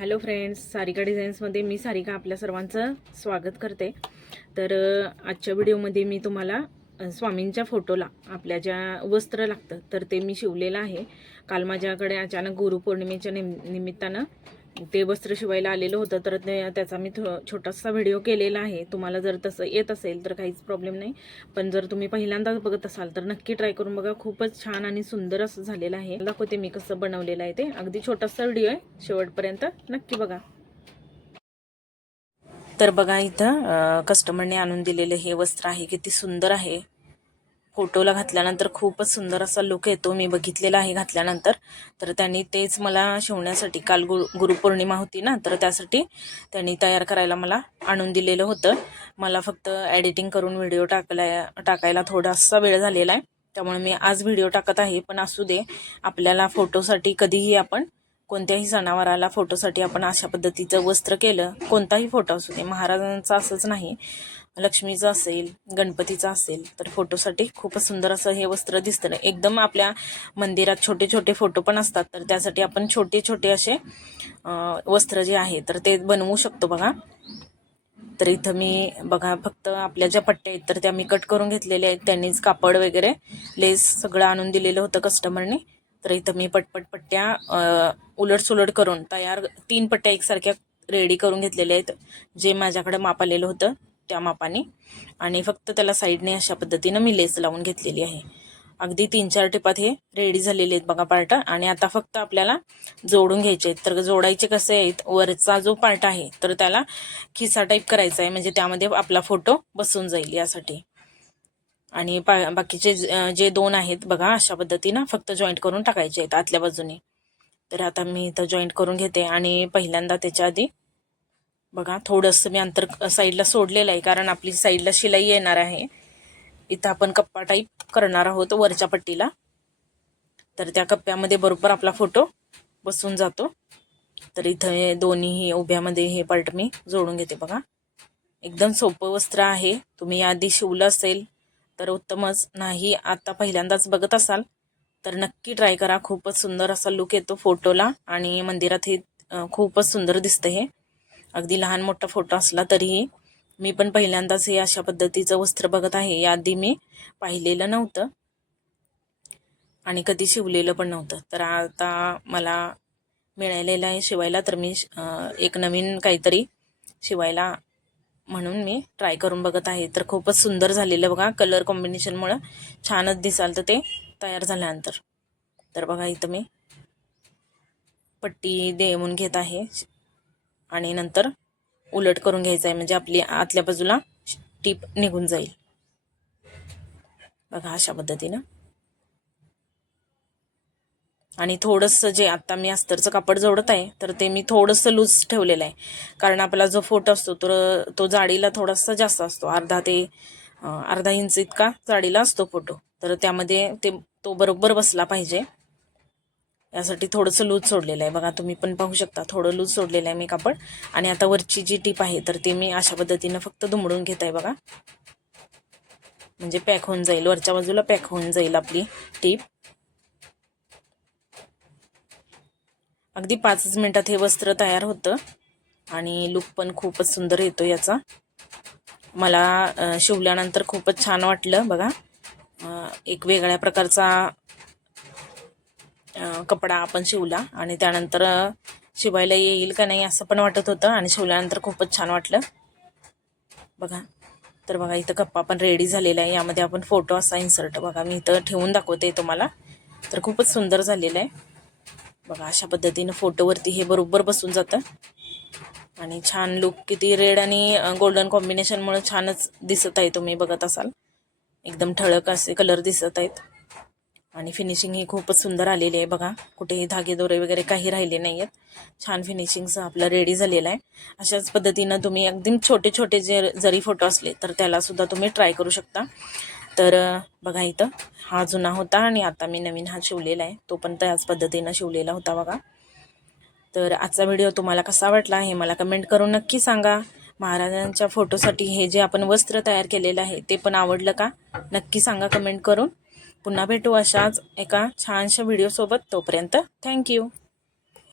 Hello friends Sarika डिझाईन्समध्ये मी सारिका आपल्या सर्वांचं स्वागत करते. तर आजच्या व्हिडिओमध्ये मी तुम्हाला स्वामींच्या फोटोला आपल्या ज्या वस्त्र लागतं तर ते मी शिवलेलं आहे. काल माझ्याकडे अचानक गुरुपौर्णिमेच्या निम निमित्तानं ते वस्त्र शिवायला आलेलं होतं तर ते त्याचा मी थो छोटासा व्हिडिओ केलेला आहे. तुम्हाला जर तसं येत असेल तर काहीच प्रॉब्लेम नाही. पण जर तुम्ही पहिल्यांदाच बघत असाल तर नक्की ट्राय करून बघा. खूपच छान आणि सुंदर असं झालेलं आहे. दाखवते मी कसं बनवलेलं आहे ते. अगदी छोटासा व्हिडिओ आहे. शेवटपर्यंत नक्की बघा. तर बघा इथं कस्टमरने आणून दिलेलं हे वस्त्र आहे. किती सुंदर आहे. फोटोला घातल्यानंतर खूपच सुंदर असा लुक येतो. मी बघितलेला आहे घातल्यानंतर. तर त्यांनी तेच मला शिवण्यासाठी काल गुरु गुरुपौर्णिमा होती ना तर त्यासाठी त्यांनी तयार करायला मला आणून दिलेलं होतं. मला फक्त एडिटिंग करून व्हिडिओ टाकला टाकायला थोडासा वेळ झालेला आहे. त्यामुळे मी आज व्हिडिओ टाकत आहे. पण असू दे आपल्याला फोटोसाठी कधीही आपण कोणत्याही सणावाराला फोटोसाठी आपण अशा पद्धतीचं वस्त्र केलं कोणताही फोटो असू दे महाराजांचा असंच नाही. लक्ष्मीचं असेल गणपतीचं असेल तर फोटोसाठी खूपच सुंदर असं हे वस्त्र दिसतं. एकदम आपल्या मंदिरात छोटे छोटे फोटो पण असतात तर त्यासाठी आपण छोटे छोटे असे वस्त्र जे आहे तर ते बनवू शकतो बघा. तर इथं मी बघा फक्त आपल्या ज्या पट्ट्या आहेत तर त्या मी कट करून घेतलेल्या आहेत. त्यांनीच कापड वगैरे लेस सगळं आणून दिलेलं होतं कस्टमरने तर इथं मी पटपट पट्ट्या उलटसुलट उलट सुलट करून तयार तीन पट्ट्या एकसारख्या रेडी करून घेतलेल्या आहेत जे माझ्याकडे माप आलेलं होतं त्या मापाने. आणि फक्त त्याला साईडने अशा पद्धतीनं मी लेस लावून घेतलेली आहे. अगदी तीन चार टिपात हे रेडी झालेले आहेत बघा पार्ट. आणि आता फक्त आपल्याला जोडून घ्यायचे आहेत. तर जोडायचे कसे आहेत वरचा जो पार्ट आहे तर त्याला खिसा टाईप करायचा आहे. म्हणजे त्यामध्ये आपला फोटो बसून जाईल यासाठी. आणि पा बाकीचे ज- जे दोन आहेत बघा अशा पद्धतीनं फक्त जॉईंट करून टाकायचे आहेत आतल्या बाजूने. तर आता मी इथं जॉईंट करून घेते आणि पहिल्यांदा त्याच्या आधी बघा थोडंसं मी अंतर साईडला सोडलेलं आहे कारण आपली साईडला शिलाई येणार आहे. इथं आपण कप्पा टाईप करणार आहोत वरच्या पट्टीला. तर त्या कप्प्यामध्ये बरोबर आपला फोटो बसून जातो. तर इथं हे दोन्ही उभ्यामध्ये हे पार्ट मी जोडून घेते बघा. एकदम सोपं वस्त्र आहे. तुम्ही याआधी शिवलं असेल तर उत्तमच. नाही आता पहिल्यांदाच बघत असाल तर नक्की ट्राय करा. खूपच सुंदर असा लुक येतो फोटोला आणि मंदिरात हे खूपच सुंदर दिसतं हे. अगदी लहान मोठा फोटो असला तरीही मी पण पहिल्यांदाच हे अशा पद्धतीचं वस्त्र बघत आहे. याआधी मी पाहिलेलं नव्हतं आणि कधी शिवलेलं पण नव्हतं. तर आता मला मिळालेलं आहे शिवायला तर मी एक नवीन काहीतरी शिवायला म्हणून मी ट्राय करून बघत आहे. तर खूपच सुंदर झालेलं बघा कलर कॉम्बिनेशनमुळं छानच दिसाल तर ते तयार झाल्यानंतर. तर बघा इथं मी पट्टी देऊन घेत आहे. आणि नंतर उलट करून घ्यायचं आहे म्हणजे आपली आतल्या बाजूला टीप निघून जाईल. बघा अशा पद्धतीनं. आणि थोडंसं जे आत्ता मी अस्तरचं कापड जोडत आहे तर ते मी थोडंसं लूज ठेवलेलं आहे. कारण आपला जो फोटो असतो तर तो जाडीला थोडासा जास्त असतो. अर्धा ते अर्धा इंच इतका जाडीला असतो फोटो. तर त्यामध्ये ते तो बरोबर बसला पाहिजे. यासाठी थोडंसं लूज सोडलेलं आहे. बघा तुम्ही पण पाहू शकता थोडं लूज सोडलेलं आहे मी कापड. आणि आता वरची जी टीप आहे तर ती मी अशा पद्धतीनं फक्त दुमडून घेत आहे बघा. म्हणजे पॅक होऊन जाईल. वरच्या बाजूला पॅक होऊन जाईल आपली टीप. अगदी पाचच मिनटात हे वस्त्र तयार होतं. आणि लुक पण खूपच सुंदर येतो याचा. मला शिवल्यानंतर खूपच छान वाटलं बघा. एक वेगळ्या प्रकारचा कपडा आपण शिवला आणि त्यानंतर शिवायला येईल का नाही असं पण वाटत होतं आणि शिवल्यानंतर खूपच छान वाटलं. बघा. तर बघा इथं कप्पा पण रेडी झालेला आहे. यामध्ये आपण फोटो असा इन्सर्ट बघा मी इथं ठेवून दाखवते तुम्हाला. तर खूपच सुंदर झालेलं आहे. बघा अशा पद्धतीनं फोटोवरती हे बरोबर बसून जातं. आणि छान लुक किती रेड आणि गोल्डन कॉम्बिनेशनमुळे छानच दिसत आहे तुम्ही बघत असाल. एकदम ठळक असे कलर दिसत आहेत. आणि फिनिशिंग ही खूपच सुंदर आलेली आहे बघा. कुठेही धागे दोरे वगैरे काही राहिले नाही आहेत छान फिनिशिंगचं आपलं रेडी झालेलं आहे. अशाच पद्धतीनं तुम्ही अगदी छोटे छोटे जे जरी फोटो असले तर त्यालासुद्धा तुम्ही ट्राय करू शकता. तर बघा इथं हा जुना होता आणि आता मी नवीन हा शिवलेला आहे. तो पण त्याच पद्धतीनं शिवलेला होता बघा. तर आजचा व्हिडिओ तुम्हाला कसा वाटला हे मला कमेंट करून नक्की सांगा. महाराजांच्या फोटोसाठी हे जे आपण वस्त्र तयार केलेलं आहे ते पण आवडलं का? नक्की सांगा कमेंट करून. पुन्हा भेटू अशाच एका छानशा व्हिडिओसोबत. तोपर्यंत थँक्यू